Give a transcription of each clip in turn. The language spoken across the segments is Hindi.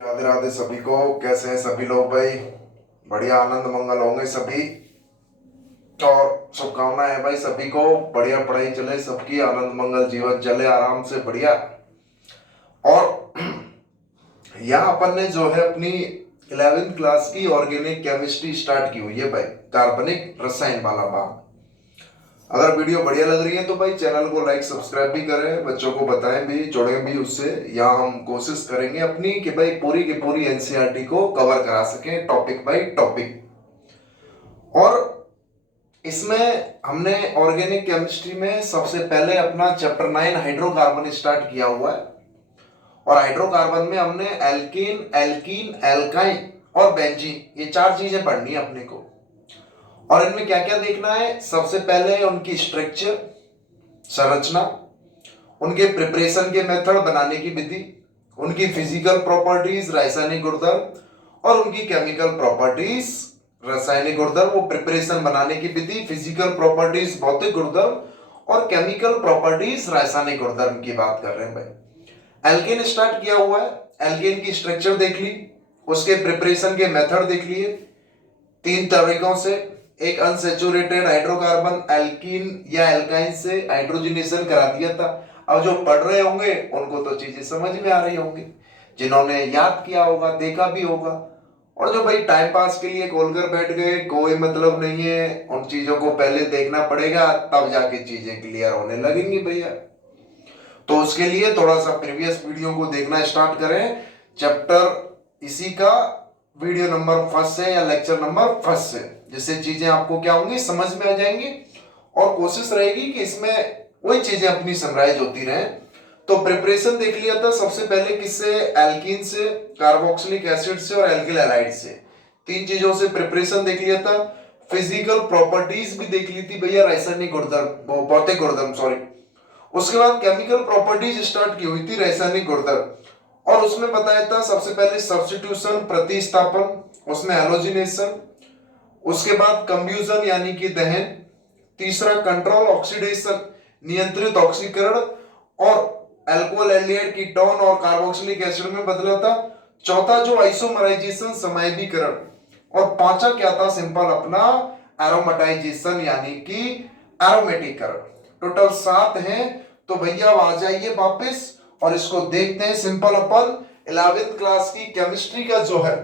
राधे राधे सभी को। कैसे हैं सभी लोग भाई? बढ़िया आनंद मंगल होंगे सभी। और शुभकामनाएं है भाई सभी को। बढ़िया पढ़ाई चले सबकी, आनंद मंगल जीवन चले आराम से बढ़िया। और यहाँ अपन ने जो है अपनी 11th क्लास की ऑर्गेनिक केमिस्ट्री स्टार्ट की हुई है भाई, कार्बनिक रसायन वाला भाग। अगर वीडियो बढ़िया लग रही है तो भाई चैनल को लाइक सब्सक्राइब भी करें, बच्चों को बताएं भी, जोड़ें भी उससे। यहाँ हम कोशिश करेंगे अपनी कि भाई पूरी की पूरी एनसीईआरटी को कवर करा सकें टॉपिक बाय टॉपिक। और इसमें हमने ऑर्गेनिक केमिस्ट्री में सबसे पहले अपना चैप्टर 9 हाइड्रोकार्बन स्टार्ट किया हुआ है। और हाइड्रोकार्बन में हमने एल्कीन, एल्कीन, एल्काइन और बेंजीन, ये चार चीजें पढ़नी है अपने को। और इनमें क्या क्या देखना है? सबसे पहले उनकी स्ट्रक्चर, संरचना, उनके प्रिपरेशन के मेथड, बनाने की विधि, उनकी फिजिकल प्रॉपर्टीज, रासायनिक गुणधर्म, और उनकी केमिकल प्रॉपर्टीज, रासायनिक गुणधर्म, वो प्रिपरेशन बनाने की विधि, फिजिकल प्रॉपर्टीज भौतिक गुणधर्म, और केमिकल प्रॉपर्टीज रासायनिक गुणधर्म की बात कर रहे हैं भाई। एल्केन स्टार्ट किया हुआ है, एल्केन की स्ट्रक्चर देख ली, उसके प्रिपरेशन के मेथड देख लिए तीन तरीकों से। एक अनसैचुरेटेड हाइड्रोकार्बन एल्कीन या एल्काइन से हाइड्रोजनेशन करा दिया था। अब जो पढ़ रहे होंगे उनको तो चीजें समझ में आ रही होंगी, जिन्होंने याद किया होगा, देखा भी होगा। और जो भाई टाइम पास के लिए खोलकर बैठ गए, कोई मतलब नहीं है, उन चीजों को पहले देखना पड़ेगा, तब जाके चीजें क्लियर होने लगेंगी भैया। तो उसके लिए थोड़ा सा प्रीवियस वीडियो को देखना स्टार्ट करें। चैप्टर इसी का वीडियो नंबर फर्स्ट से या लेक्चर नंबर फर्स्ट से, जिससे चीजें आपको क्या होंगी, समझ में आ जाएंगी। और कोशिश रहेगी कि इसमें वही चीजें अपनी समराइज होती रहे। तो प्रिपरेशन देख लिया था सबसे पहले किससे? एल्कीन से, कार्बोक्सिलिक एसिड से और एल्किल हैलाइड से। तीन चीजों से प्रिपरेशन देख लिया था। फिजिकल प्रॉपर्टीज भी देख ली थी भैया, रासायनिक गुणधर्म, भौतिक गुणधर्म सॉरी। उसके बाद केमिकल प्रॉपर्टीज स्टार्ट की हुई थी, रासायनिक गुणधर्म। और उसमें बताया था सबसे पहले सब्स्टिट्यूशन, प्रतिस्थापन, उसमें हैलोजिनेशन, उसके बाद कंब्यूजन यानी कि दहन, तीसरा कंट्रोल ऑक्सीडेशन, नियंत्रित ऑक्सीकरण, और अल्कोहल एल्डिहाइड कीटोन और कार्बोक्सिलिक एसिड में बदला था। चौथा जो आइसोमराइजेशन, समायवीकरण, और पांचवा क्या था? सिंपल अपना एरोमेटाइजेशन यानी कि एरोमेटिकरण। टोटल 7 हैं। तो भैया आ जाइए वापस और इसको देखते हैं सिंपल अपन 11th क्लास की केमिस्ट्री का जो है,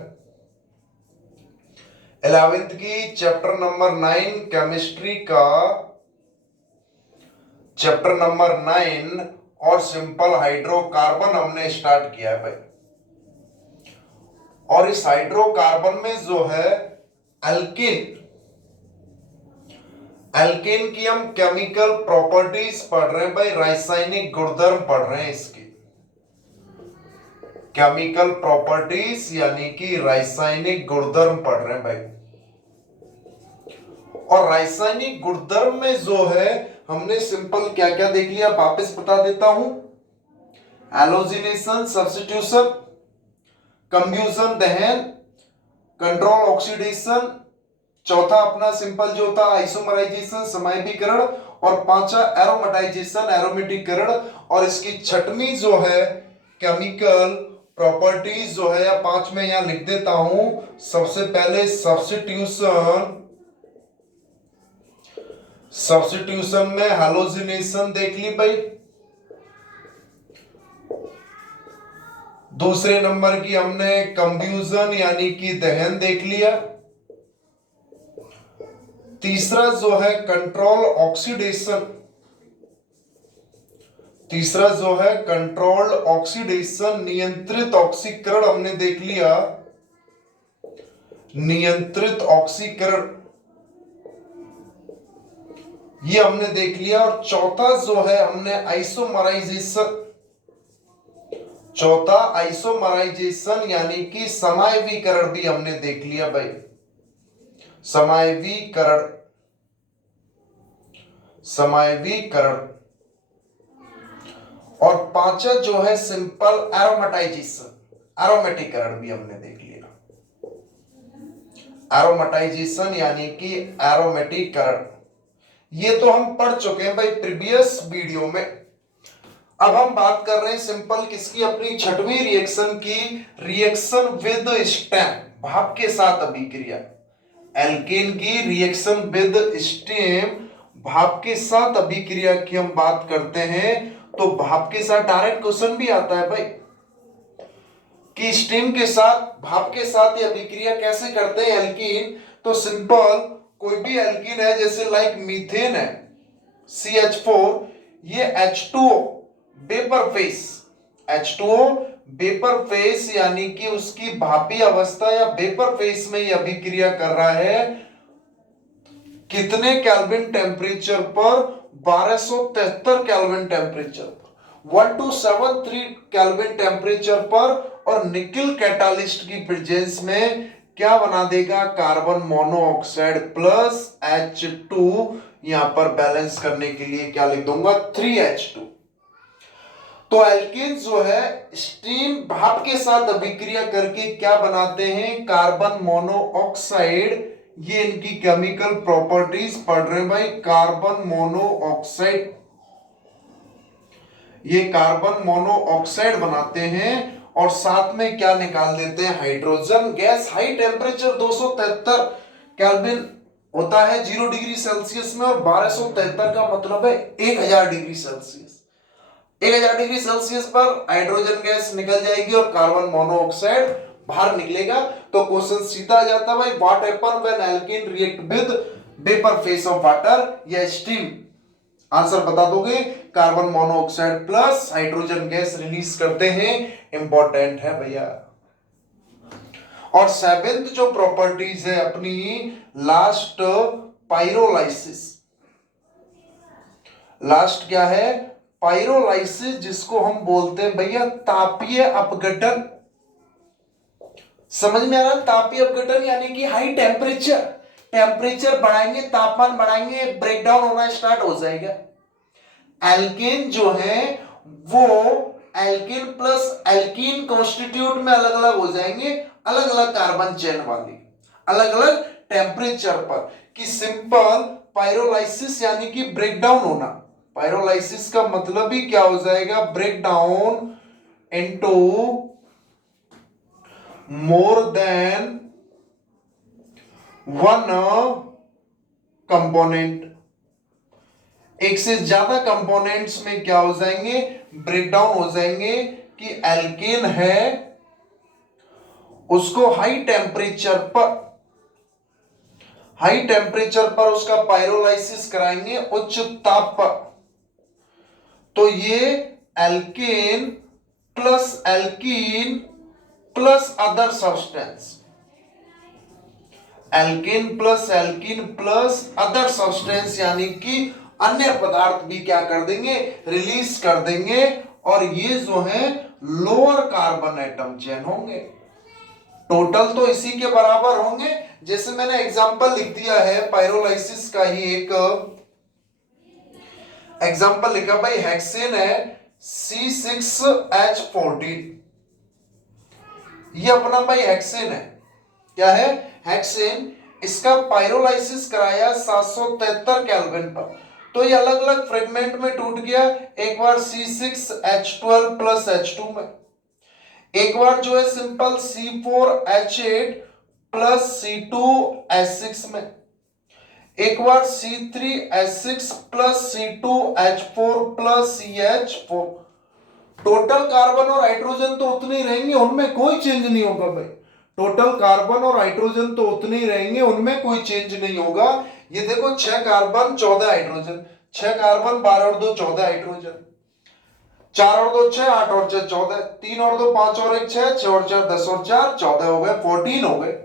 11th की चैप्टर नंबर 9 केमिस्ट्री का चैप्टर नंबर 9 और सिंपल हाइड्रोकार्बन हमने स्टार्ट किया है भाई। और इस हाइड्रोकार्बन में जो है एल्कीन, एल्केन की हम केमिकल प्रॉपर्टीज पढ़ रहे हैं भाई, रासायनिक गुणधर्म पढ़ रहे हैं इसकी। केमिकल प्रॉपर्टीज यानी कि रासायनिक गुणधर्म पढ़ रहे हैं भाई। और रासायनिक गुणधर्म में जो है हमने सिंपल क्या क्या देख लिया, वापस बता देता हूं। हैलोजिनेशन, सब्स्टिट्यूशन, कंब्यूजन दहन, कंट्रोल ऑक्सीडेशन, चौथा अपना सिंपल जो था आइसोमराइजेशन, समायवीकरण, और पांचवा एरोमेटाइजेशन, एरोमेटिकरण। और इसकी छठवीं जो है केमिकल प्रॉपर्टीज जो है, या 5 में यहां लिख देता हूं। सबसे पहले सब्स्टिट्यूशन, सब्स्टिट्यूशन में हैलोजिनेशन देख ली भाई। दूसरे नंबर की हमने कंब्यूजन यानी कि दहन देख लिया। तीसरा जो है कंट्रोल ऑक्सीडेशन, तीसरा जो है कंट्रोल्ड ऑक्सीडेशन, नियंत्रित ऑक्सीकरण हमने देख लिया, नियंत्रित ऑक्सीकरण ये हमने देख लिया। और चौथा जो है हमने आइसोमराइजेशन, चौथा आइसोमराइजेशन यानी कि समायवीकरण भी हमने देख लिया भाई, समायवीकरण, समायवीकरण। और पांचवा जो है सिंपल एरोमेटाइजेशन, एरोमेटिकरण भी हमने देख लिया। एरोमेटाइजेशन यानी कि एरोमेटिकरण ये तो हम पढ़ चुके हैं भाई प्रीवियस वीडियो में। अब हम बात कर रहे हैं सिंपल किसकी, अपनी छठवीं रिएक्शन की, रिएक्शन विद स्टेम, भाप के साथ अभिक्रिया। एल्केन की रिएक्शन विद स्टेम, भाप के साथ अभिक्रिया की हम बात करते हैं। तो भाप के साथ डायरेक्ट क्वेश्चन भी आता है भाई कि स्टीम के साथ, भाप के साथ ये अभिक्रिया कैसे करते हैं एल्कीन। तो सिंपल, कोई भी एल्कीन है जैसे लाइक मीथेन है CH4, ये H2O vapour face, H2O vapour face यानी कि उसकी भापी अवस्था या वेपर फेस में ये अभिक्रिया कर रहा है कितने केल्विन टेम्परेचर पर, 1273 केल्विन टेम्परेचर पर, 1273 केल्विन टेम्परेचर पर। और निकल कैटालिस्ट की प्रेजेंस में क्या बना देगा, कार्बन मोनोऑक्साइड प्लस H2, यहां पर बैलेंस करने के लिए क्या लिख दूंगा 3H2। तो एल्केन जो है स्टीम भाप के साथ अभिक्रिया करके क्या बनाते हैं, कार्बन मोनोऑक्साइड। ये इनकी केमिकल प्रॉपर्टीज पढ़ रहे हैं भाई, कार्बन मोनोऑक्साइड, ये कार्बन मोनोऑक्साइड बनाते हैं और साथ में क्या निकाल देते हैं, hydrogen gas. High temperature 273 kelvin होता है 0 डिग्री सेल्सियस में, और 1273 का मतलब है 1000 डिग्री सेल्सियस। 1000 डिग्री सेल्सियस पर हाइड्रोजन गैस निकल जाएगी और कार्बन मोनोऑक्साइड बाहर निकलेगा। तो क्वेश्चन सीधा आ जाता है भाई, what happen when alkane react with vapour phase of water या स्टीम। आंसर बता दोगे, carbon monoxide plus hydrogen gas release करते हैं, इंपॉर्टेंट है भैया। और सेवेंथ जो प्रॉपर्टीज है अपनी, लास्ट पाइरोलाइसिस। लास्ट क्या है, पाइरोलाइसिस, जिसको हम बोलते हैं भैया तापीय अपघटन। समझ में आ रहा है, तापीय अपघटन यानी कि हाई टेम्परेचर, टेम्परेचर बढ़ाएंगे, तापमान बढ़ाएंगे, ब्रेकडाउन होना स्टार्ट हो जाएगा। एल्केन जो है वो एल्केन प्लस एल्कीन कॉन्स्टिट्यूट में अलग अलग हो जाएंगे, अलग अलग कार्बन चेन वाली, अलग अलग टेम्परेचर पर। कि सिंपल पाइरोलाइसिस यानी कि ब्रेकडाउन होना, पाइरोलाइसिस का मतलब ही क्या हो जाएगा, breakdown into more than one component. एक से ज्यादा कंपोनेंट्स में क्या हो जाएंगे, ब्रेकडाउन हो जाएंगे। कि एल्केन है उसको हाई टेम्परेचर पर, हाई टेम्परेचर पर उसका पाइरोलाइसिस कराएंगे, उच्च ताप पर। तो ये alkane plus alkene plus other substance, alkane plus alkene plus other substance यानी कि अन्य पदार्थ भी क्या कर देंगे, रिलीज कर देंगे। और ये जो है लोअर कार्बन एटम चेन होंगे। टोटल तो इसी के बराबर होंगे। जैसे मैंने एग्जांपल लिख दिया है पाइरोलाइसिस का ही, एक एग्जांपल लिखा भाई, हेक्सेन है C6H14, ये अपना भाई हेक्सेन है, क्या है, हेक्सेन। इसका पाइरोलाइसिस कराया 773 केल्विन पर। तो ये अलग अलग फ्रेगमेंट में टूट गया, एक बार C6H12 प्लस H2 में, एक बार जो है सिंपल C4H8 प्लस C2H6 में, एक बार C3H6 plus C2H4 plus CH4। Total carbon और हाइड्रोजन तो उतने ही रहेंगे, उनमें कोई चेंज नहीं होगा भाई। टोटल कार्बन और हाइड्रोजन तो उतने ही रहेंगे, उनमें कोई चेंज नहीं होगा। ये देखो 6 कार्बन 14 हाइड्रोजन, 6 कार्बन 12 और 2 14 हाइड्रोजन, 4 और 2 6, 8 और 6 14, 3 और 2 5 और 1 6, 6 और 4 10 और 4 14 हो गए, 14 हो गए।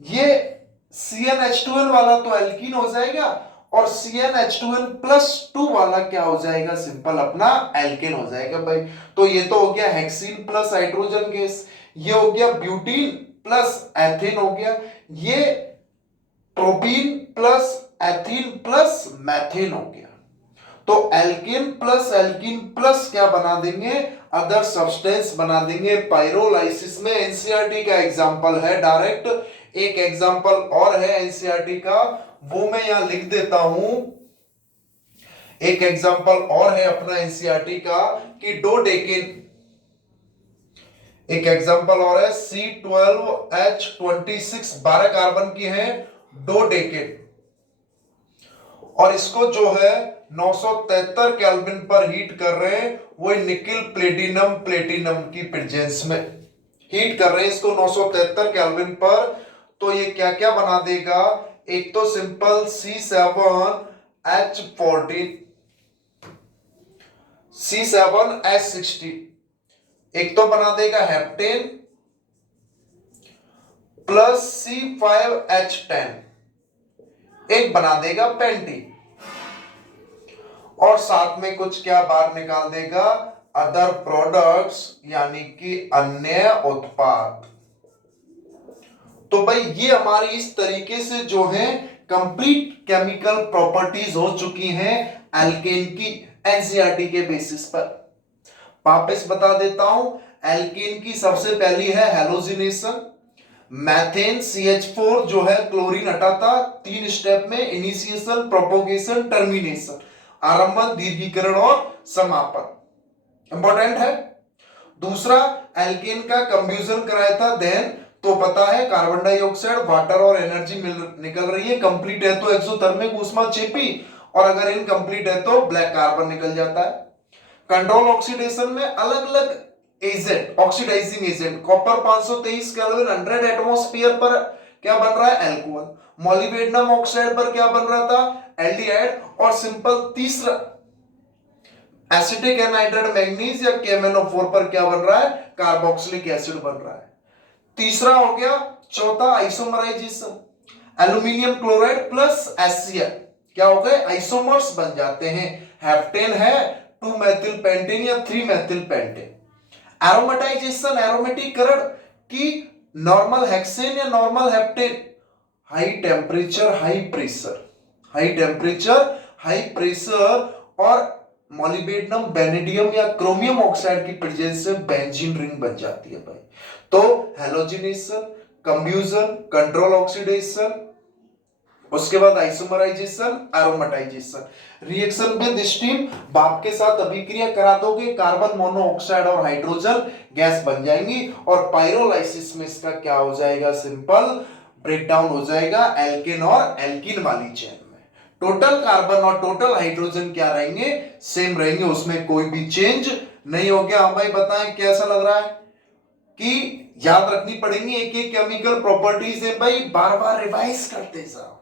ये CnH2n वाला तो एल्कीन हो जाएगा, और CnH2n प्लस 2 वाला क्या हो जाएगा, सिंपल अपना एल्केन हो जाएगा भाई। तो ये तो हो गया हेक्सीन प्लस हाइड्रोजन गैस, ये हो गया ब्यूटीन प्लस एथेन हो गया, ये propene plus ethene plus methane हो गया। तो एल्केन प्लस एल्कीन प्लस क्या बना देंगे, अदर सब्सटेंस बना देंगे पाइरोलाइसिस में। एनसीईआरटी का एग्जांपल है डायरेक्ट। एक एग्जांपल और है एनसीईआरटी का, वो मैं यहां लिख देता हूं। एक एग्जांपल और है अपना एनसीईआरटी का कि डोडेकेन, एक एग्जांपल और है C12H26, 12 कार्बन की है डोडेकेन, और इसको जो है 973 केल्विन पर हीट कर रहे हैं, वो निकिल प्लेटिनम प्लेटिनम की प्रेजेंस में हीट कर रहे हैं इसको 973 केल्विन पर। तो ये क्या क्या बना देगा, एक तो सिंपल C7H14, C7H16, एक तो बना देगा हेप्टेन प्लस C5H10, एक बना देगा पेंटी, और साथ में कुछ क्या बाहर निकाल देगा, अदर प्रोडक्ट्स, यानी कि अन्य उत्पाद। तो भाई ये हमारी इस तरीके से जो है कंप्लीट केमिकल प्रॉपर्टीज हो चुकी हैं एल्केन की एनसीईआरटी के बेसिस पर। वापस बता देता हूं, एल्केन की सबसे पहली है हैलोजिनेशन, मैथेन CH4 जो है क्लोरीन हटाता, 3 स्टेप में, इनिशिएशन, प्रोपोगेशन, टर्मिनेशन, आरंभन, दीर्घीकरण और समापन, इंपॉर्टेंट है। दूसरा, एल्केन का कंब्यूजन कराया था, देन तो पता है कार्बन डाइऑक्साइड, वाटर और एनर्जी निकल रही है, कंप्लीट है तो एक्सोथर्मिक ऊष्माक्षेपी, और अगर इनकंप्लीट है तो ब्लैक कार्बन निकल जाता है। कंट्रोल ऑक्सीडेशन में अलग अलग agent, oxidising agent, copper 523 kelvin 100 atmosphere पर क्या बन रहा है, अल्कोहल। मोलिब्डेनम ऑक्साइड पर क्या बन रहा था, एल्डिहाइड। और सिंपल तीसरा, एसिटिक एनहाइड्राइड मैंगनीज या KMnO4 पर क्या बन रहा है, कार्बोक्सिलिक एसिड बन रहा है। तीसरा हो गया। चौथा, isomerisation, aluminium chloride plus HCl क्या हो गए, आइसोमर्स बन जाते हैं। हेप्टेन है 2 मेथिल पेंटेन या 3 मेथिल पेंटेन। एरोमेटाइजेशन, एरोमेटिकरण की नॉर्मल हेक्सेन या normal heptane, high temperature high pressure, high temperature high pressure, और मोलिब्डेनम, वेनेडियम या क्रोमियम ऑक्साइड की प्रेजेंस से बेंजीन रिंग बन जाती है भाई। तो हैलोजिनेशन, कंब्यूजन, कंट्रोल ऑक्सीडेशन, उसके बाद isomerisation, aromatisation, reaction with steam, भाप के साथ अभिक्रिया करा दोगे, कार्बन मोनोऑक्साइड और हाइड्रोजन गैस बन जाएंगी, और पाइरोलाइसिस में इसका क्या हो जाएगा, सिंपल ब्रेकडाउन हो जाएगा एल्केन और एल्कीन वाली चेन में। टोटल कार्बन और टोटल हाइड्रोजन क्या रहेंगे, सेम रहेंगे, उसमें कोई भी चेंज नहीं हो गया। हम भाई बताएं कैसा लग रहा है, कि याद रखनी पड़ेंगी एक एक केमिकल प्रॉपर्टीज है भाई, बार बार रिवाइज करते जाओ,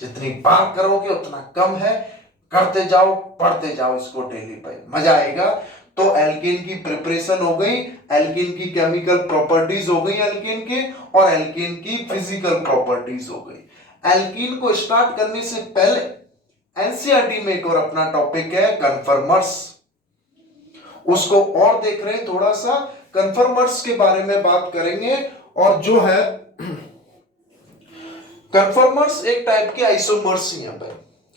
जितनी बार करोगे उतना कम है, करते जाओ, पढ़ते जाओ इसको डेली भाई, मजा आएगा। तो एल्केन की प्रिपरेशन हो गई, एल्केन की केमिकल प्रॉपर्टीज हो गई एल्केन के, और एल्केन की फिजिकल प्रॉपर्टीज हो गई। एल्कीन को स्टार्ट करने से पहले एनसीईआरटी में एक और अपना टॉपिक है कन्फर्मर्स, उसको और देख रहे हैं, थोड़ा सा कन्फर्मर्स के बारे में बात करेंगे। और जो है कन्फर्मर्स एक टाइप के आइसोमर्स ही हैं भाई,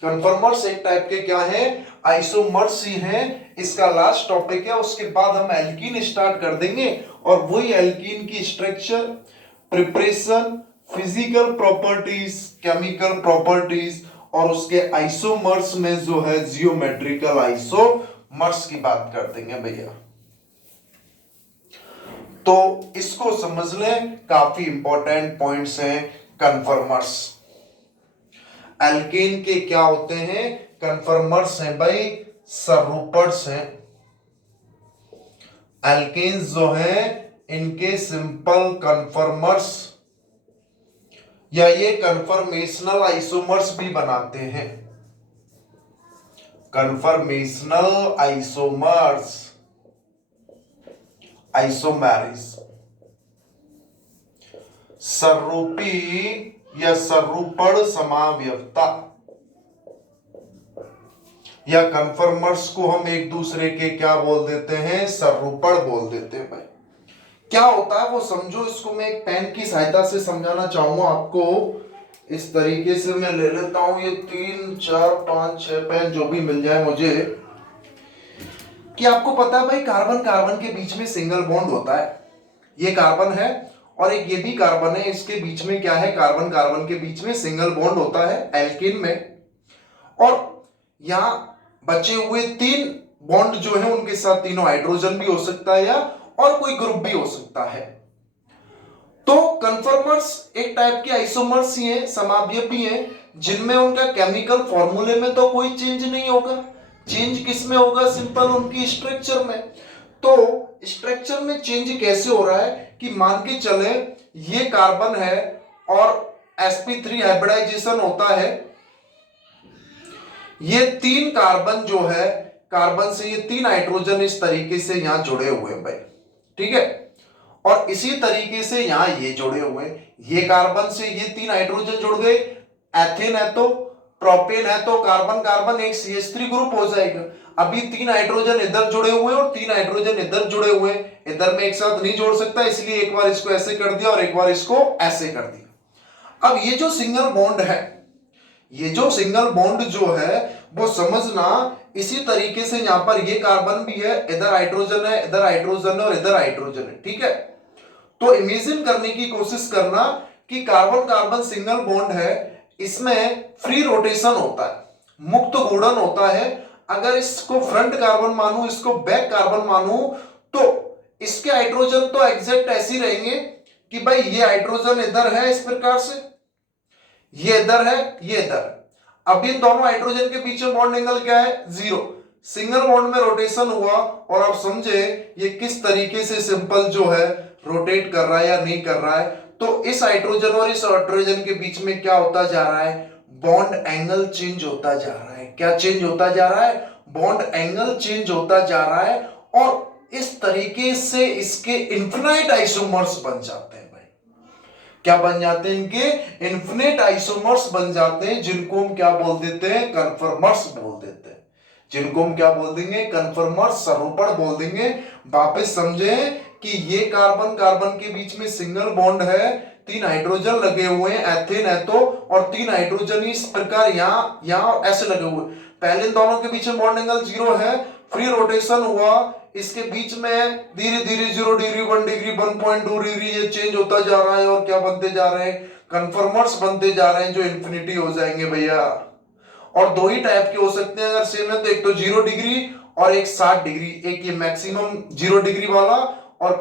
कन्फर्मर्स एक टाइप के क्या है, आइसोमर्स ही हैं। इसका लास्ट टॉपिक है, उसके बाद हम एल्कीन स्टार्ट कर देंगे, और वही एल्कीन की structure, preparation, physical properties, chemical properties, और उसके आइसोमर्स में जो है जियोमेट्रिकल आइसोमर्स की बात कर देंगे भैया। तो इसको समझ लें, काफी इंपॉर्टेंट पॉइंट्स हैं कन्फर्मर्स। एल्केन के क्या होते हैं, कन्फर्मर्स हैं भाई, सरूपर्स हैं। एल्केन्स जो हैं इनके सिंपल कन्फर्मर्स, या ये कन्फर्मेशनल आइसोमर्स भी बनाते हैं, कन्फर्मेशनल आइसोमर्स, आइसोमेरिस, सरूपी या सरूपण समावयवता, या कन्फर्मर्स को हम एक दूसरे के क्या बोल देते हैं, सरूपण बोल देते हैं भाई। क्या होता है वो समझो, इसको मैं एक पेन की सहायता से समझाना चाहूंगा आपको। इस तरीके से मैं ले लेता हूं ये 3 4 5 6 पेन जो भी मिल जाए मुझे, कि आपको पता है भाई कार्बन कार्बन के बीच में सिंगल बॉन्ड होता है, ये कार्बन है और एक ये भी कार्बन है, इसके बीच में क्या है, कार्बन कार्बन के बीच में सिंगल बॉन्ड होता है एल्कीन में। और यहां बचे हुए 3 बॉन्ड जो है उनके साथ तीनों हाइड्रोजन भी हो सकता है या और कोई ग्रुप भी हो सकता है। तो कन्फर्मर्स एक टाइप के आइसोमर्स ही हैं, समावयवी हैं, जिनमें उनका केमिकल फॉर्मूले में तो कोई चेंज नहीं होगा। चेंज किस में होगा? सिंपल उनकी स्ट्रक्चर में। तो स्ट्रक्चर में चेंज कैसे हो रहा है कि मान के चले ये कार्बन है और sp3 हाइब्रिडाइजेशन होता है, ये 3 कार्बन जो है, कार्बन से ये 3 हाइड्रोजन इस तरीके से यहां जुड़े हुए हैं भाई, ठीक है। और इसी तरीके से यहां ये जुड़े हुए हैं, ये कार्बन से ये 3 हाइड्रोजन जुड़ गए, एथेन है तो प्रोपेन है तो कार्बन कार्बन एक CH3 ग्रुप हो जाएगा। अभी 3 हाइड्रोजन इधर जुड़े हुए हैं और 3 हाइड्रोजन इधर जुड़े हुए हैं, इधर में एक साथ नहीं जोड़ सकता, इसलिए एक बार इसको ऐसे कर दिया और एक बार इसको ऐसे कर दिया। अब ये जो सिंगल बॉन्ड है, ये जो सिंगल बॉन्ड जो है वो समझना इसी तरीके से यहां पर ये कार्बन भी है, इधर हाइड्रोजन है, इधर हाइड्रोजन है और इधर हाइड्रोजन है, ठीक है। तो इमेजिन करने की कोशिश करना कि कार्बन कार्बन सिंगल बॉन्ड है, इसमें फ्री रोटेशन होता है, मुक्त घूर्णन होता है। अगर इसको फ्रंट कार्बन मानूं, इसको बैक कार्बन मानूं, तो इसके हाइड्रोजन तो एग्जैक्ट ऐसे ही रहेंगे कि भाई ये हाइड्रोजन इधर है इस प्रकार से, ये इधर है, ये इधर। अब इन दोनों हाइड्रोजन के बीच में बॉन्ड एंगल क्या है? 0। सिंगल बॉन्ड में रोटेशन हुआ और आप समझे ये किस तरीके से सिंपल जो है रोटेट कर रहा है या नहीं कर रहा है। तो इस हाइड्रोजन और इस हाइड्रोजन के बीच में क्या होता जा रहा है? बॉन्ड एंगल चेंज होता जा रहा है। क्या चेंज होता जा रहा है? बॉन्ड एंगल चेंज होता जा रहा है और इस तरीके से इसके इन्फिनाइट आइसोमर्स बन जाते हैं। क्या बन जाते हैं? इनके इन्फिनिट आइसोमर्स बन जाते हैं, जिनको हम क्या बोल देते हैं? कन्फर्मर्स बोल देते हैं। जिनको हम क्या बोल देंगे? कन्फर्मर्स, सरूपण बोल देंगे। वापस समझे कि ये कार्बन कार्बन के बीच में सिंगल बॉन्ड है, 3 हाइड्रोजन लगे हुए हैं, एथेन है तो, और 3 हाइड्रोजन इस प्रकार यहां ऐसे लगे हुए। पहले इन दोनों के बीच में बॉन्ड एंगल 0 है, फ्री रोटेशन हुआ, इसके बीच में धीरे धीरे 0 डिग्री, 1 डिग्री, 1.2 डिग्री ये चेंज होता जा रहा है और क्या बनते जा रहे हैं? कन्फर्मर्स बनते जा रहे हैं, जो इन्फिनिटी हो जाएंगे भैया। और 2 ही टाइप के हो सकते हैं अगर सेम है तो, एक तो 0 डिग्री और एक 60 डिग्री। एक ये मैक्सिमम 0 डिग्री वाला और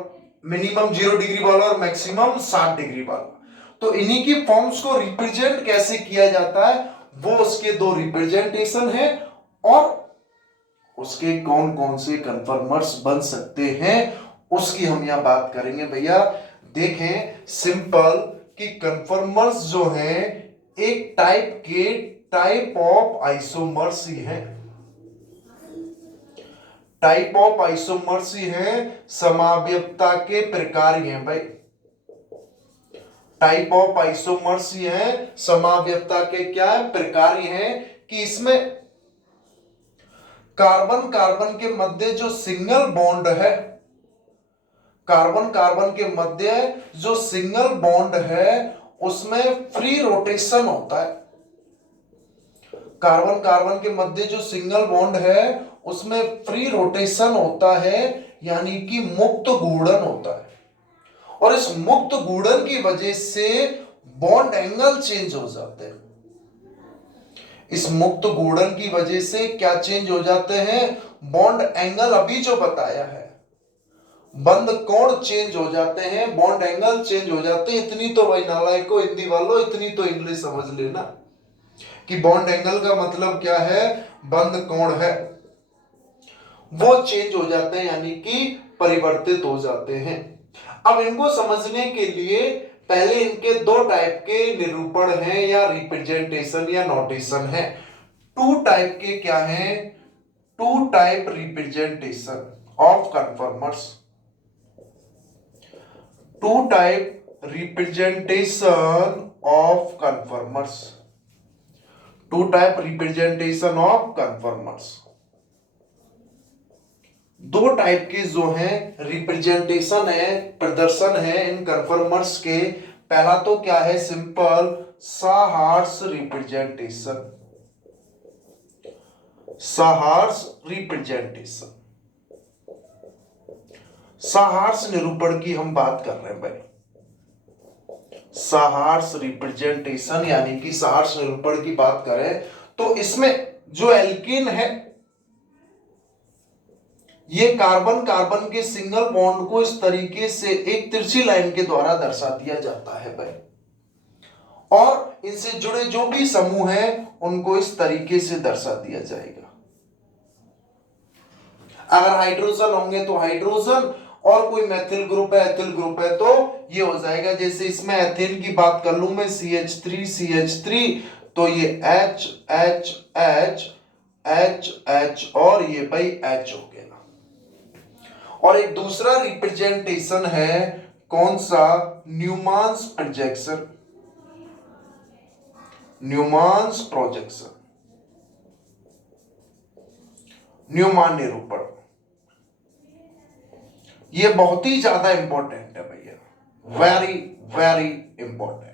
मिनिमम 0 डिग्री वाला और मैक्सिमम 60 डिग्री वाला। तो इन्हीं की फॉर्म्स को रिप्रेजेंट कैसे किया जाता है, वो उसके 2 रिप्रेजेंटेशन है और उसके कौन कौन से कन्फर्मर्स बन सकते हैं उसकी हम यहां बात करेंगे भैया। देखें सिंपल कि कन्फर्मर्स जो हैं एक टाइप ऑफ आइसोमर्स ही है, टाइप ऑफ आइसोमर्स ही है, समावयवता के प्रकार ही हैं भाई। टाइप ऑफ आइसोमर्स ही है, समावयवता के क्या है? प्रकार ही हैं कि इसमें कार्बन कार्बन के मध्य जो सिंगल बॉन्ड है, कार्बन कार्बन के मध्य जो सिंगल बॉन्ड है उसमें फ्री रोटेशन होता है। कार्बन कार्बन के मध्य जो सिंगल बॉन्ड है उसमें फ्री रोटेशन होता है, यानी कि मुक्त घूर्णन होता है। और इस मुक्त घूर्णन की वजह से बॉन्ड एंगल चेंज हो जाते हैं। इस मुक्त घूर्णन की वजह से क्या चेंज हो जाते हैं? बॉन्ड एंगल अभी जो बताया है, बंद कोण चेंज हो जाते हैं, बॉन्ड एंगल चेंज हो जाते हैं। इतनी तो भाई नालायको हिंदी वालों, इतनी तो इंग्लिश समझ लेना कि बॉन्ड एंगल का मतलब क्या है? बंद कोण है, वो चेंज हो जाते हैं, यानी कि परिवर्तित हो जाते हैं। अब इनको समझने के लिए पहले इनके 2 टाइप के निरूपण हैं या रिप्रेजेंटेशन या नोटेशन है। 2 टाइप के क्या हैं? 2 type representation of conformers. 2 type representation of conformers. 2 type representation of conformers. 2 type के जो हैं रिप्रेजेंटेशन है, प्रदर्शन है इन कन्फर्मर्स के। पहला तो क्या है? सिंपल साहार्स रिप्रेजेंटेशन। साहार्स रिप्रेजेंटेशन, साहार्स निरूपण की हम बात कर रहे हैं भाई। साहार्स रिप्रेजेंटेशन यानी कि साहार्स निरूपण की बात करें तो इसमें जो एल्केन है, ये कार्बन कार्बन के सिंगल बॉन्ड को इस तरीके से एक तिरछी लाइन के द्वारा दर्शा दिया जाता है भाई, और इनसे जुड़े जो भी समूह हैं उनको इस तरीके से दर्शा दिया जाएगा। अगर हाइड्रोजन होंगे तो हाइड्रोजन, और कोई मेथिल ग्रुप है, एथिल ग्रुप है, तो ये हो जाएगा, जैसे इसमें एथेन की बात कर लूं मैं, CH3 तो ये H H H H H और ये भाई H हो गया। और एक दूसरा रिप्रेजेंटेशन है, कौन सा? न्यूमान्स प्रोजेक्शन, न्यूमान्स प्रोजेक्शन, न्यूमान निरूपण। ये बहुत ही ज्यादा इंपॉर्टेंट है भैया, वेरी वेरी इंपॉर्टेंट।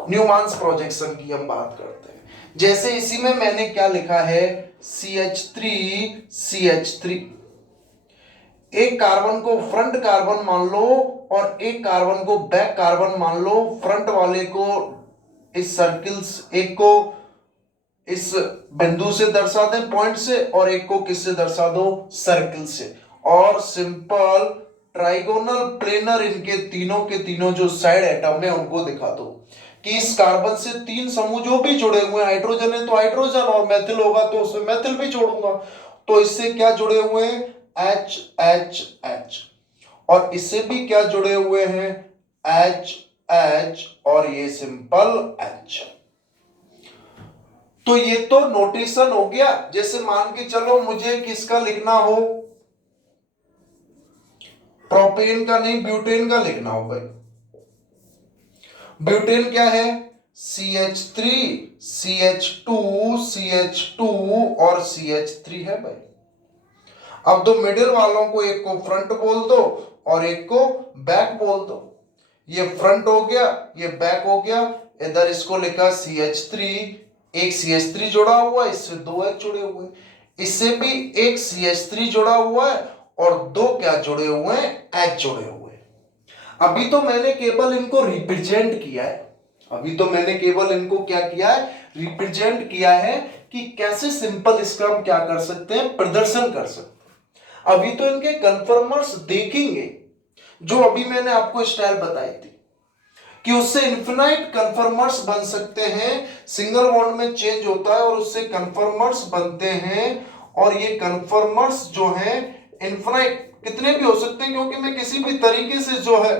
न्यूमान्स प्रोजेक्शन की हम बात करते हैं, जैसे इसी में मैंने क्या लिखा है, CH3 एक कार्बन को फ्रंट कार्बन मान लो और एक कार्बन को बैक कार्बन मान लो। फ्रंट वाले को इस सर्किल्स, एक को इस बिंदु से दर्शा दें, पॉइंट से, और एक को किससे दर्शा दो? सर्किल से। और सिंपल ट्राइगोनल प्लेनर इनके तीनों के तीनों जो साइड एटम है उनको दिखा दो कि इस कार्बन से तीन समूह जो भी जुड़े हुए हैं, हाइड्रोजन है तो हाइड्रोजन, और मैथिल होगा तो उसमें मैथिल भी जोड़ूंगा, तो इससे क्या जुड़े हुए हैं? H H H। और इससे भी क्या जुड़े हुए हैं? H H और ये सिंपल H। तो ये तो नोटेशन हो गया। जैसे मान के चलो मुझे किसका लिखना हो, प्रोपेन का नहीं ब्यूटेन का लिखना हो भाई। ब्यूटेन क्या है? CH3 CH2 CH2 और CH3 है भाई। अब दो मिडिल वालों को, एक को फ्रंट बोल दो और एक को बैक बोल दो। ये फ्रंट हो गया, ये बैक हो गया। इधर इसको लिखा CH3, एक CH3 जुड़ा हुआ है, इससे दो H जुड़े हुए, इससे भी एक CH3 जुड़ा हुआ है और दो क्या जुड़े हुए हैं? H जुड़े हुए हैं। अभी तो मैंने केवल इनको रिप्रेजेंट किया है, अभी तो मैंने केवल इनको क्या किया है? रिप्रेजेंट किया है कि कैसे सिंपल इसका हम क्या कर सकते हैं? प्रदर्शन कर सकते हैं। अभी तो इनके कन्फर्मर्स देखेंगे, जो अभी मैंने आपको स्टाइल बताई थी कि उससे इन्फिनाइट कन्फर्मर्स बन सकते हैं, सिंगल बॉन्ड में चेंज होता है और उससे कन्फर्मर्स बनते हैं। और ये कन्फर्मर्स जो हैं इन्फिनाइट कितने भी हो सकते हैं, क्योंकि मैं किसी भी तरीके से जो है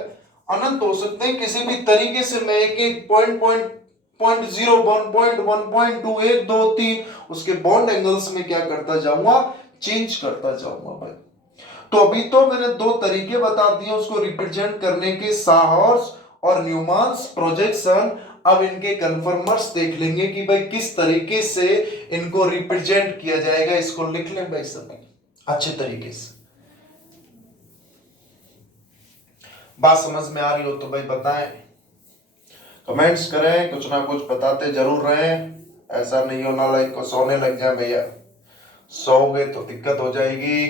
अनंत हो सकते हैं, किसी भी तरीके से मैं एक एक पॉइंट पॉइंट पॉइंट 0 1.1 1 2 3 उसके बॉन्ड एंगल्स में क्या करता जाऊंगा? चेंज करता जाऊंगा भाई। तो अभी तो मैंने दो तरीके बता दिए उसको रिप्रेजेंट करने के, साहॉर्स और न्यूमान्स प्रोजेक्शन। अब इनके कन्फर्मर्स देख लेंगे कि भाई किस तरीके से इनको रिप्रेजेंट किया जाएगा। इसको लिख लें भाई सभी अच्छे तरीके से। बात समझ में आ रही हो तो भाई बताएं, कमेंट्स करें, कुछ ना कुछ बताते जरूर रहें। ऐसा नहीं होना लाइक को सोने लग जाए भैया, सोओगे तो दिक्कत हो जाएगी।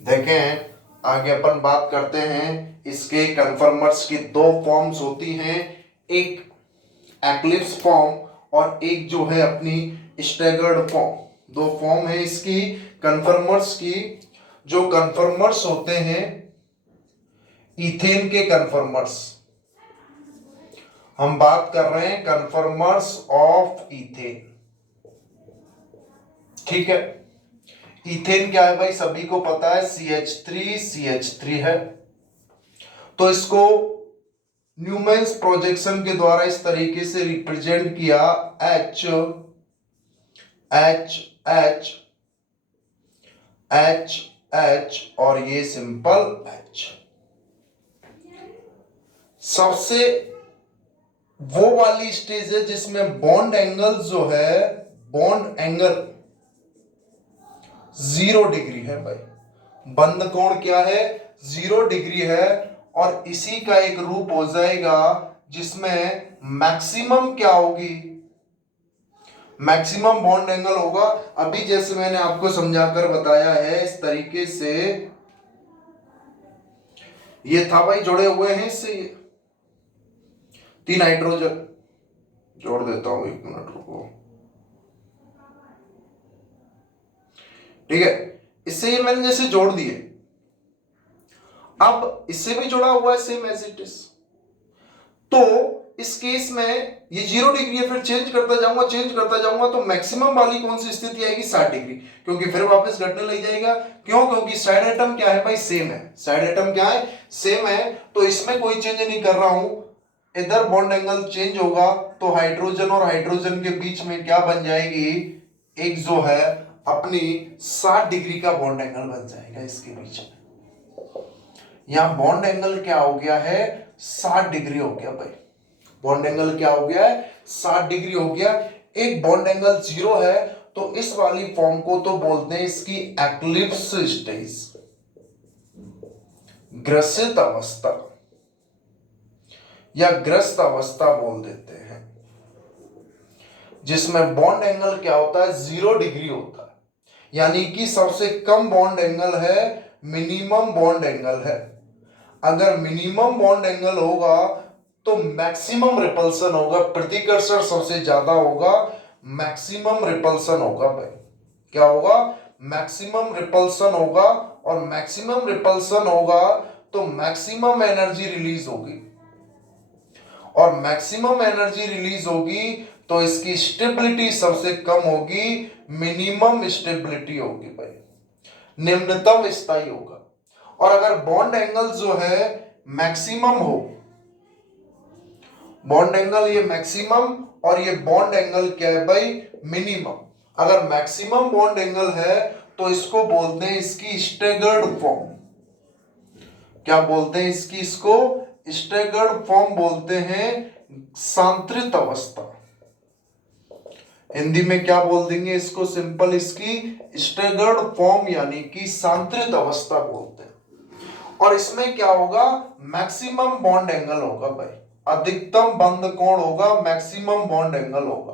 देखें आगे अपन बात करते हैं, इसके कन्फर्मर्स की दो फॉर्म्स होती हैं, एक एक्लिप्स फॉर्म और एक जो है अपनी स्टैगर्ड फॉर्म। दो फॉर्म है इसकी कन्फर्मर्स की। जो कन्फर्मर्स होते हैं इथेन के कन्फर्मर्स, हम बात कर रहे हैं कन्फर्मर्स ऑफ इथेन, ठीक है। इथेन क्या है भाई? सभी को पता है CH3 है। तो इसको न्यूमैन्स प्रोजेक्शन के द्वारा इस तरीके से रिप्रेजेंट किया, H H H H H और ये सिंपल H। सबसे वो वाली स्टेज है जिसमें बॉन्ड एंगल जो है, बॉन्ड एंगल 0 डिग्री है भाई। बंद कोण क्या है? 0 डिग्री है। और इसी का एक रूप हो जाएगा जिसमें मैक्सिमम क्या होगी? मैक्सिमम बॉन्ड एंगल होगा। अभी जैसे मैंने आपको समझाकर बताया है इस तरीके से, ये था भाई जुड़े हुए हैं इससे, ये 3 हाइड्रोजन जोड़ देता हूं, 1 मिनट रुको। ठीक है, इससे ये मैंने जैसे जोड़ दिए, अब इससे भी जुड़ा हुआ है सेम एज इट इज। तो इस केस में ये 0 डिग्री है, फिर चेंज करता जाऊंगा तो मैक्सिमम वाली कौन सी स्थिति आएगी, 60 डिग्री, क्योंकि फिर वापस घटने लग जाएगा। क्यों? क्योंकि साइड एटम क्या है भाई, सेम है। साइड एटम क्या है, सेम है, तो इसमें कोई चेंज नहीं कर रहा हूं। इधर बॉन्ड एंगल चेंज होगा तो हाइड्रोजन और हाइड्रोजन के बीच में क्या बन जाएगी, एक जो है अपनी 60 डिग्री का बॉन्ड एंगल बन जाएगा इसके बीच में। यहां बॉन्ड एंगल क्या हो गया है, 60 डिग्री हो गया भाई। बॉन्ड एंगल क्या हो गया है, 60 डिग्री हो गया। एक बॉन्ड एंगल 0 है, तो इस वाली फॉर्म को तो बोलते हैं इसकी एक्लिप्स स्टेज, ग्रसित अवस्था या ग्रस्त अवस्था बोल देते हैं, जिसमें बॉन्ड एंगल क्या होता है, 0 डिग्री होता है। यानी कि सबसे कम बॉन्ड एंगल है, मिनिमम बॉन्ड एंगल है। अगर मिनिमम बॉन्ड एंगल होगा तो मैक्सिमम रिपल्सन होगा, प्रतिकर्षण सबसे ज्यादा होगा, मैक्सिमम रिपल्सन होगा भाई। क्या होगा, मैक्सिमम रिपल्सन होगा, और मैक्सिमम रिपल्सन होगा तो मैक्सिमम एनर्जी रिलीज होगी, और मैक्सिमम एनर्जी रिलीज होगी तो इसकी स्टेबिलिटी सबसे कम होगी, मिनिमम स्टेबिलिटी होगी भाई, निम्नतम स्थायी होगा। और अगर बॉन्ड एंगल जो है मैक्सिमम हो, बॉन्ड एंगल ये मैक्सिमम और ये बॉन्ड एंगल क्या है भाई, मिनिमम। अगर मैक्सिमम बॉन्ड एंगल है तो इसको बोलते हैं इसकी स्टैगर्ड फॉर्म। क्या बोलते हैं इसकी, इसको स्टैगर्ड फॉर्म बोलते हैं, सांत्रित अवस्था। हिंदी में क्या बोल देंगे इसको, सिंपल इसकी स्टैगर्ड फॉर्म यानी कि सांत्रित अवस्था बोलते हैं। और इसमें क्या होगा, मैक्सिमम बॉन्ड एंगल होगा भाई, अधिकतम बंध कोण होगा, मैक्सिमम बॉन्ड एंगल होगा।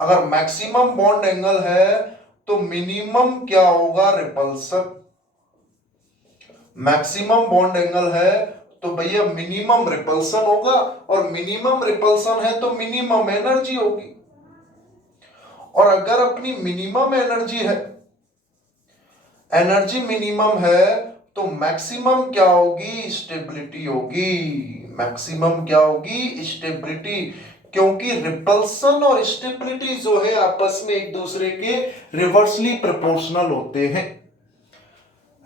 अगर मैक्सिमम बॉन्ड एंगल है तो मिनिमम क्या होगा, रिपल्सन। मैक्सिमम बॉन्ड एंगल है तो भैया मिनिमम रिपल्सन होगा, और मिनिमम रिपल्सन है तो मिनिमम एनर्जी होगी। और अगर अपनी मिनिमम एनर्जी है, एनर्जी मिनिमम है, तो मैक्सिमम क्या होगी, स्टेबिलिटी होगी। मैक्सिमम क्या होगी, स्टेबिलिटी, क्योंकि रिपल्सन और स्टेबिलिटी जो है आपस में एक दूसरे के रिवर्सली प्रोपोर्शनल होते हैं।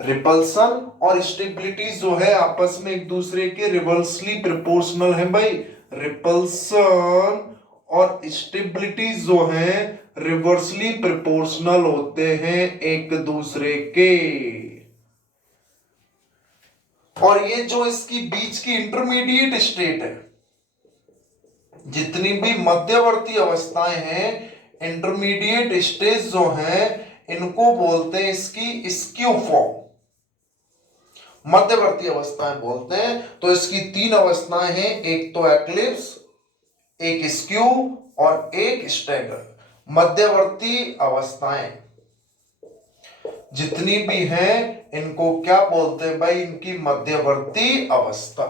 रिपल्सन और स्टेबिलिटी जो है आपस में एक दूसरे के रिवर्सली प्रोपोर्शनल है भाई। रिपल्सन और स्टेबिलिटी जो है रिवर्सली प्रोपोर्शनल होते हैं एक दूसरे के। और ये जो इसकी बीच की इंटरमीडिएट स्टेट है, जितनी भी मध्यवर्ती अवस्थाएं हैं, इंटरमीडिएट स्टेज जो है, इनको बोलते हैं इसकी स्क्यू फॉर्म। मध्यवर्ती अवस्थाएं बोलते हैं। तो इसकी 3 अवस्थाएं हैं, एक तो एक्लिप्स, एक स्क्यू और एक स्टैगर। मध्यवर्ती अवस्थाएं जितनी भी हैं इनको क्या बोलते हैं भाई, इनकी मध्यवर्ती अवस्था।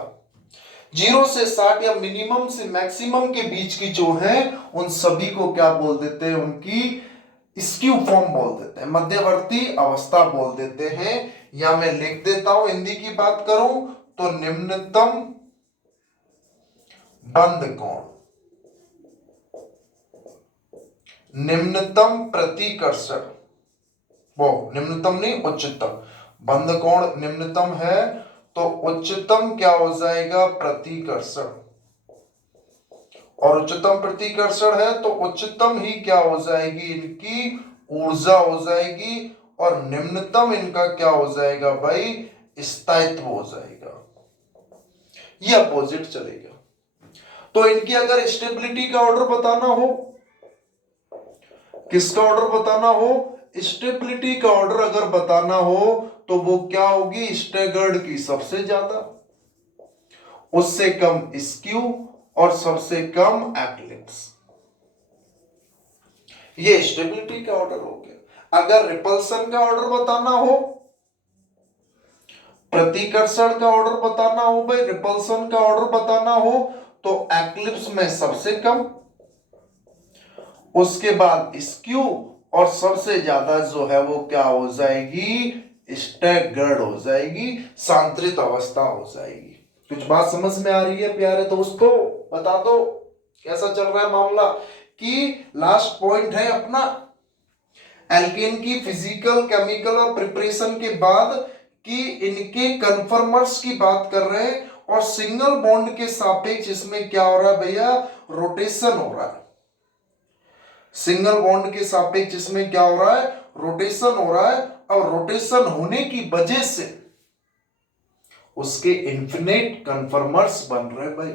0 से 60 या मिनिमम से मैक्सिमम के बीच की जो है उन सभी को क्या बोल देते हैं, उनकी स्क्यू फॉर्म बोल देते हैं, मध्यवर्ती अवस्था बोल देते हैं। या मैं लिख देता हूं, हिंदी की बात करूं तो निम्नतम बंध कोण, निम्नतम प्रतिकर्षण, वो निम्नतम नहीं उच्चतम, बंध कोण निम्नतम है तो उच्चतम क्या हो जाएगा, प्रतिकर्षण। और उच्चतम प्रतिकर्षण है तो उच्चतम ही क्या हो जाएगी, इनकी ऊर्जा हो जाएगी, और निम्नतम इनका क्या हो जाएगा भाई, स्थायित्व हो जाएगा। ये अपोजिट चलेगा। तो इनकी अगर स्टेबिलिटी का ऑर्डर बताना हो, किसका ऑर्डर बताना हो, स्टेबिलिटी का ऑर्डर अगर बताना हो तो वो क्या होगी, स्टैगर्ड की सबसे ज्यादा, उससे कम स्क्यू और सबसे कम एक्लिप्स। ये स्टेबिलिटी का ऑर्डर हो गया। अगर रिपल्सन का ऑर्डर बताना हो, प्रतिकर्षण का ऑर्डर बताना हो भाई, रिपल्सन का ऑर्डर बताना हो तो एक्लिप्स में सबसे कम, उसके बाद स्क्यू, और सबसे ज्यादा जो है वो क्या हो जाएगी, स्टैगर्ड हो जाएगी, सांत्रित अवस्था हो जाएगी। कुछ बात समझ में आ रही है प्यारे दोस्तों? बता दो कैसा चल रहा है मामला। कि लास्ट पॉइंट है अपना एल्केन की फिजिकल केमिकल और प्रिपरेशन के बाद कि इनके कन्फर्मर्स की बात कर रहे हैं, और सिंगल बॉन्ड के सापेक्ष इसमें क्या हो रहा है भैया, रोटेशन हो रहा है। सिंगल बॉन्ड के सापेक्ष इसमें क्या हो रहा है, रोटेशन हो रहा है। और रोटेशन होने की वजह से उसके इन्फिनिट कन्फर्मर्स बन रहे हैं भाई।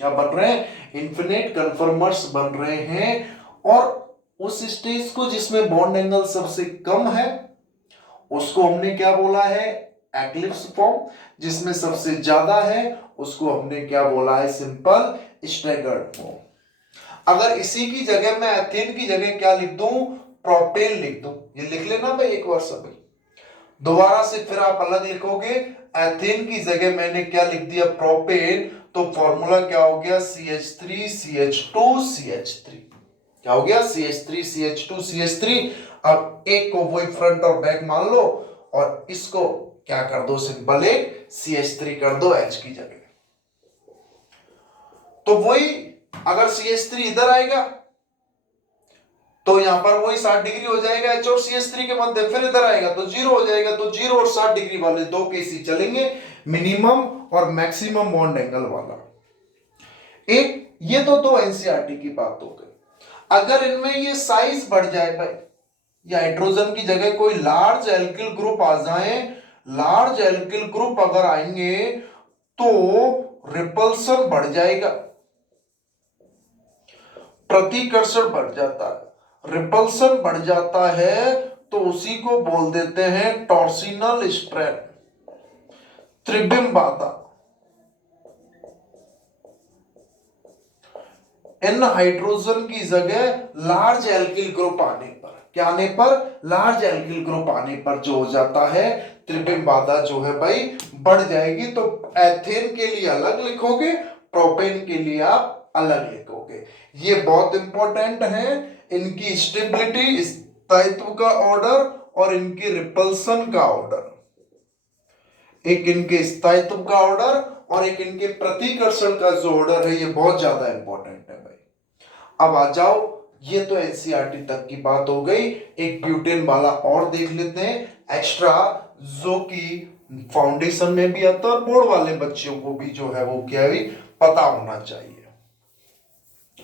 क्या बन रहे हैं, इन्फिनिट कन्फर्मर्स बन रहे हैं। और उस स्टेज को जिसमें बॉन्ड एंगल सबसे कम है उसको हमने क्या बोला है, एक्लिप्स फॉर्म। जिसमें सबसे ज्यादा है उसको हमने क्या बोला है, सिंपल स्टैगर्ड फॉर्म। अगर इसी की जगह मैं एथेन की जगह क्या लिख दूं, प्रोपेन लिख दूं, ये लिख लेना भाई एक बार सभी। दोबारा से फिर आप अलग लिखोगे, एथेन की जगह मैंने क्या लिख दिया, प्रोपेन। तो फॉर्मूला क्या हो गया, CH3CH2CH3। क्या हो गया, CH3CH2CH3। अब एक को वही फ्रंट और बैक मान लो, और इसको क्या कर दो, सिंपल एक CH3 कर दो H की जगह। तो वही अगर CH3 इधर आएगा तो यहां पर वही 60 डिग्री हो जाएगा H और CH3 के मध्य, फिर इधर आएगा तो 0 हो जाएगा। तो 0 और 60 डिग्री वाले दो केस ही चलेंगे, मिनिमम और मैक्सिमम बॉन्ड एंगल वाला। एक ये तो दो एनसीईआरटी की बात हो गई। अगर इनमें ये साइज बढ़ जाए भाई, या हाइड्रोजन की जगह कोई लार्ज एल्किल ग्रुप आ जाए, लार्ज एल्किल ग्रुप अगर आएंगे तो रिपल्सन बढ़ जाएगा, प्रतिकर्षण बढ़ जाता है, रिपल्सन बढ़ जाता है। तो उसी को बोल देते हैं टॉर्सिनल स्ट्रेन, त्रिविम बाधा। इन हाइड्रोजन की जगह लार्ज एल्किल ग्रुप आने पर, क्या आने पर, लार्ज एल्किल ग्रुप आने पर जो हो जाता है, त्रिविम बाधा जो है भाई बढ़ जाएगी। तो एथेन के लिए अलग लिखोगे, प्रोपेन के लिए आप अलग लिखोगे। ये बहुत इंपॉर्टेंट है, इनकी स्टेबिलिटी, स्थायित्व का ऑर्डर और इनके रिपल्सन का ऑर्डर। एक इनके स्थायित्व का ऑर्डर और एक इनके प्रतिकर्षण का जो ऑर्डर है, ये बहुत ज्यादा इंपॉर्टेंट है भाई। अब आ जाओ, ये तो एनसीईआरटी तक की बात हो गई। एक ब्यूटेन वाला और देख लेते हैं एक्स्ट्रा, जो कि फाउंडेशन में भी आता है और बोर्ड वाले बच्चों को भी जो है वो क्या भी पता होना चाहिए।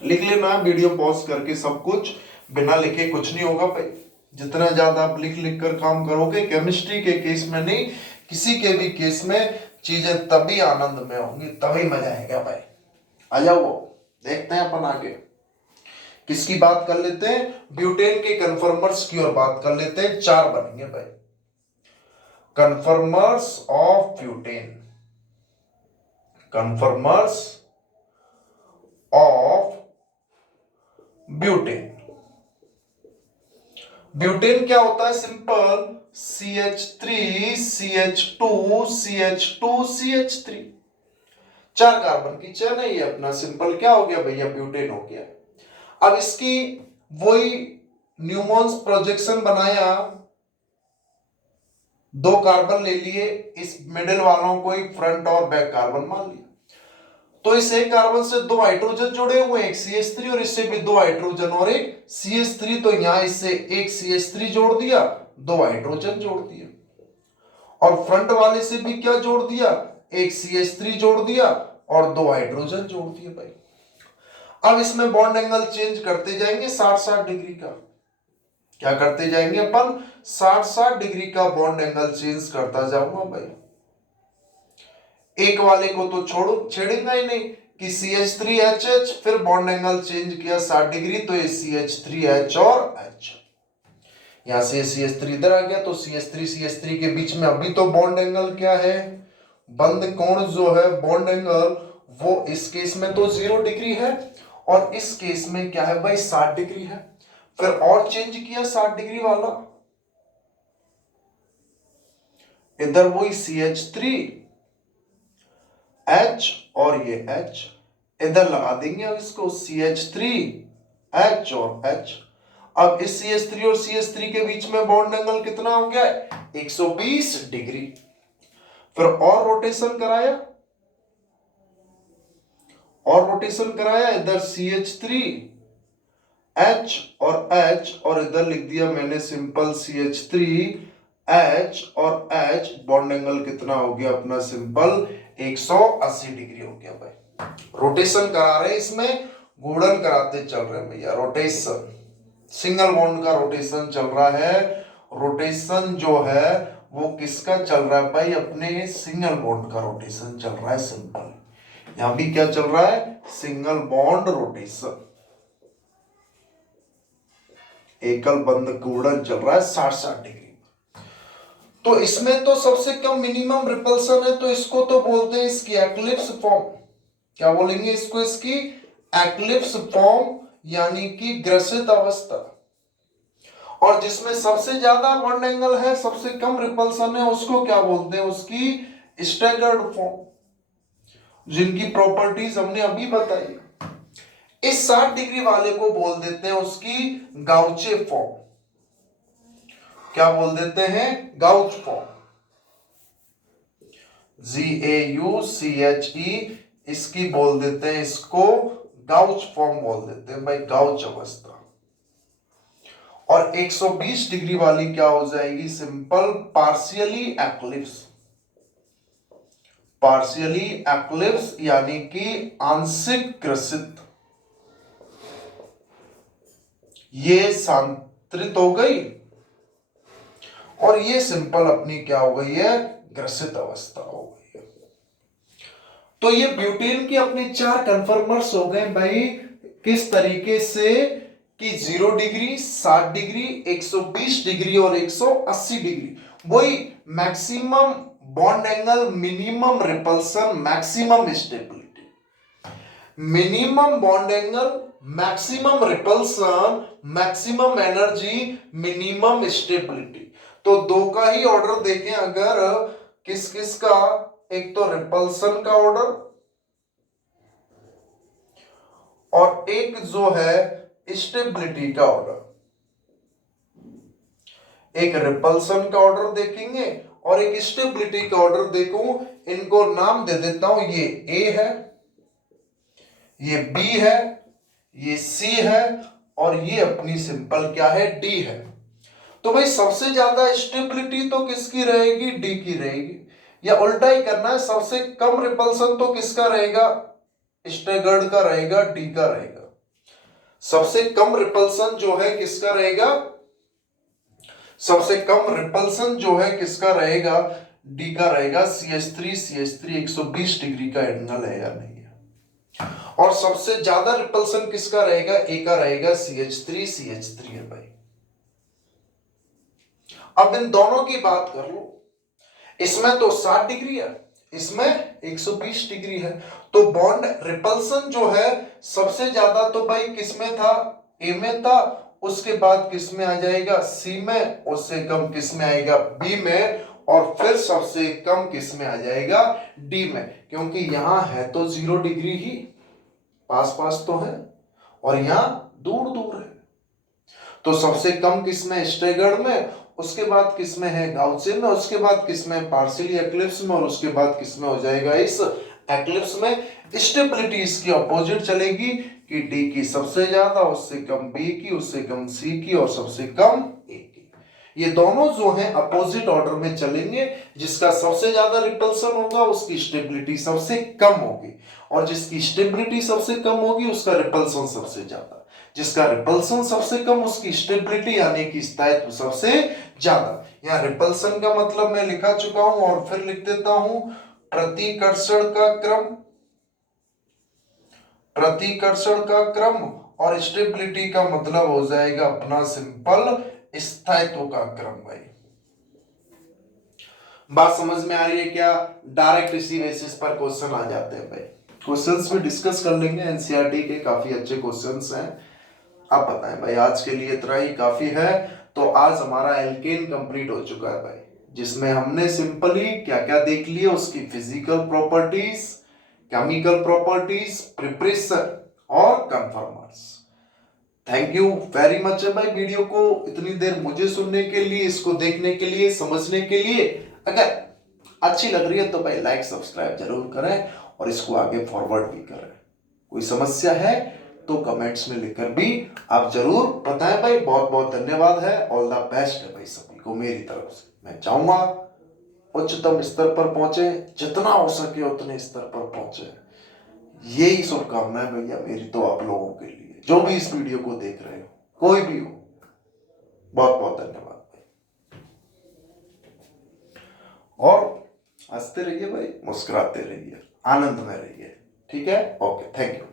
लिख लेना, वीडियो पॉज करके सब कुछ, बिना लिखे कुछ नहीं होगा भाई। जितना ज्यादा आप लिख लिख कर काम करोगे, केमिस्ट्री के केस में नहीं, किसी के भी केस में चीजें तभी आनंद में होंगी, तभी मजा आएगा भाई। आ जाओ देखते हैं अपन आगे किसकी बात कर लेते हैं, ब्यूटेन के कन्फर्मर्स की ओर बात कर लेते हैं। चार बनेंगे भाई, conformers of butane, conformers of butane. Butane क्या होता है, simple CH3 CH2 CH2 CH3, चार कार्बन की चेन है ये अपना, सिंपल क्या हो गया भैया, ब्यूटेन हो गया। अब इसकी वही न्यूमॉन्स प्रोजेक्शन बनाया, दो कार्बन ले लिए, इस मिडिल वालों को एक फ्रंट और बैक कार्बन मान लिया। तो इस एक कार्बन से दो हाइड्रोजन जुड़े हुए हैं, एक CH3, और इससे भी दो हाइड्रोजन और एक CH3। तो यहां इससे एक CH3 जोड़ दिया, दो हाइड्रोजन जोड़ दिया, और फ्रंट वाले से भी क्या जोड़ दिया, एक CH3 जोड़ दिया और दो हाइड्रोजन जोड़ दिए भाई। अब इसमें बॉन्ड एंगल चेंज करते जाएंगे 60-60 डिग्री का। क्या करते जाएंगे अपन, 60-60 डिग्री का बॉन्ड एंगल चेंज करता जाऊंगा भाई। एक वाले को तो छोड़ो, छेड़ेगा ही नहीं कि CH3HH, फिर बॉन्ड एंगल चेंज किया 60 डिग्री, तो ये CH3H और H, यहां से CH3 इधर आ गया, तो CH3 के बीच में अभी तो बॉन्ड एंगल क्या है, बंद कोण जो है बॉन्ड एंगल, वो इस केस में तो 0 डिग्री है, और इस केस में क्या है भाई, 60 डिग्री है। फिर और चेंज किया 60 डिग्री वाला, इधर वही CH3H और ये H, इधर लगा देंगे अब इसको CH3H और H। अब इस CH3 और CH3 के बीच में बॉन्ड एंगल कितना हो गया? 120 डिग्री। फिर और रोटेशन कराया, इधर CH3H और H, और इधर लिख दिया मैंने सिंपल CH3H और H। बॉन्ड एंगल कितना हो गया अपना? सिंपल 180 डिग्री हो गया भाई। रोटेशन करा रहे, इसमें गुणन कराते चल रहे हैं भैया। रोटेशन, सिंगल बॉन्ड का रोटेशन चल रहा है। रोटेशन जो है वो किसका चल रहा है भाई? अपने सिंगल बॉन्ड का रोटेशन चल रहा है सिंपल। यहां भी क्या चल रहा है? सिंगल बॉन्ड रोटेशन, एकल बंद गुणन चल रहा है 60-60 डिग्री। तो इसमें तो सबसे कम मिनिमम रिपल्सन है, तो इसको तो बोलते हैं इसकी एक्लिप्स फॉर्म। क्या बोलेंगे इसको? इसकी एक्लिप्स फॉर्म, यानी कि ग्रसित अवस्था। और जिसमें सबसे ज्यादा बॉन्ड एंगल है, सबसे कम रिपल्सन है, उसको क्या बोलते हैं? उसकी स्टैगर्ड फॉर्म, जिनकी प्रॉपर्टीज हमने अभी बताई। इस 60 डिग्री वाले को बोल देते हैं उसकी गाउचे फॉर्म। क्या बोल देते हैं? गाउच फॉर्म, GAUCHE, इसकी बोल देते हैं, इसको गाउच फॉर्म बोल देते हैं भाई, गाउच अवस्था। और 120 डिग्री वाली क्या हो जाएगी? Simple partially eclipse. Partially eclipse यानी कि आंशिक ग्रसित। ये सांत्रित हो गई, और ये सिंपल अपनी क्या हो गई है? ग्रसित अवस्था हो गई है। तो ये ब्यूटेन की अपनी 4 कन्फर्मर्स हो गए भाई। किस तरीके से कि 0 डिग्री, 60 डिग्री, 120 डिग्री और 180 डिग्री। वही maximum bond angle, minimum repulsion, maximum stability. Minimum bond angle, maximum repulsion, maximum energy, minimum stability. तो दो का ही ऑर्डर देखें अगर, किस किस का? एक तो रिपल्सन का ऑर्डर, और एक जो है स्टेबिलिटी का ऑर्डर। एक रिपल्सन का ऑर्डर देखेंगे और एक स्टेबिलिटी का ऑर्डर देखूं। इनको नाम दे देता हूं, ये ए है, ये बी है, ये सी है, और ये अपनी सिंपल क्या है? डी है। तो भाई सबसे ज्यादा स्टेबिलिटी तो किसकी रहेगी? डी की रहेगी। या उल्टा ही करना है, सबसे कम रिपल्सन तो किसका रहेगा? स्टैगर्ड का रहेगा, डी का रहेगा। सबसे कम रिपल्सन जो है किसका रहेगा? सबसे कम रिपल्सन जो है किसका रहेगा? डी का रहेगा। CH3 120 डिग्री का एंगल है या नहीं है। और सबसे ज्यादा रिपल्सन किसका रहेगा? ए का रहेगा। CH3 है भाई। अब इन दोनों की बात कर लो, इसमें तो 60 डिग्री है, इसमें 120 डिग्री है। तो बॉन्ड रिपल्सन जो है सबसे ज्यादा तो भाई किसमें था? ए में था। उसके बाद किसमें आ जाएगा? सी में। उससे कम किसमें आएगा? बी में। और फिर सबसे कम किसमें आ जाएगा? डी में। क्योंकि यहां है तो 0 डिग्री ही, पास पास तो है, और यहां दूर दूर है। तो सबसे कम किसमें? स्टैगर्ड में। उसके बाद किसमें है? गाउसियन में। उसके बाद किसमें? पार्शियली एक्लिप्स में। और उसके बाद किसमें हो जाएगा? इस एक्लिप्स में। स्टेबिलिटी इसकी अपोजिट चलेगी कि डी की सबसे ज्यादा, उससे कम बी की, उससे कम सी की, और सबसे कम ए की। ये दोनों जो हैं अपोजिट ऑर्डर में चलेंगे। जिसका सबसे ज्यादा रिपल्सन होगा उसकी स्टेबिलिटी सबसे कम होगी, और जिसकी स्टेबिलिटी सबसे कम होगी उसका रिपल्सन सबसे ज्यादा। जिसका रिपल्सन सबसे कम उसकी स्टेबिलिटी यानी कि स्थायित्व सबसे ज्यादा। यहां रिपल्सन का मतलब मैं लिखा चुका हूं, और फिर लिख देता हूं, प्रतिकर्षण का क्रम, प्रतिकर्षण का क्रम। और स्टेबिलिटी का मतलब हो जाएगा अपना सिंपल स्थायित्व का क्रम। भाई बात समझ में आ रही है क्या? डायरेक्ट इसी बेसिस पर क्वेश्चन आ जाते हैं भाई। क्वेश्चंस में डिस्कस कर लेंगे, एनसीईआरटी के काफी अच्छे क्वेश्चंस हैं। आप बताएं भाई, आज के लिए इतना ही काफी है। तो आज हमारा एल्केन कंप्लीट हो चुका है भाई, जिसमें हमने सिंपली क्या क्या देख लिया? उसकी physical properties, chemical properties, preparation और conformers. Thank you very much है भाई, वीडियो को इतनी देर मुझे सुनने के लिए, इसको देखने के लिए, समझने के लिए। अगर अच्छी लग रही है तो भाई लाइक सब्सक्राइब जरूर करें और इसको आगे फॉरवर्ड भी करें। कोई समस्या है तो कमेंट्स में लिखकर भी आप जरूर बताएं भाई। बहुत बहुत धन्यवाद है, ऑल द बेस्ट है भाई सभी को मेरी तरफ से। मैं चाहूंगा उच्चतम स्तर पर पहुंचे, जितना हो सके उतने स्तर पर पहुंचे। यही शुभकामनाएं भैया मेरी तो आप लोगों के लिए, जो भी इस वीडियो को देख रहे हो, कोई भी हो। बहुत बहुत धन्यवाद भाई। और हंसते रहिए भाई, मुस्कुराते रहिए, आनंद में रहिए। ठीक है, ओके, थैंक यू।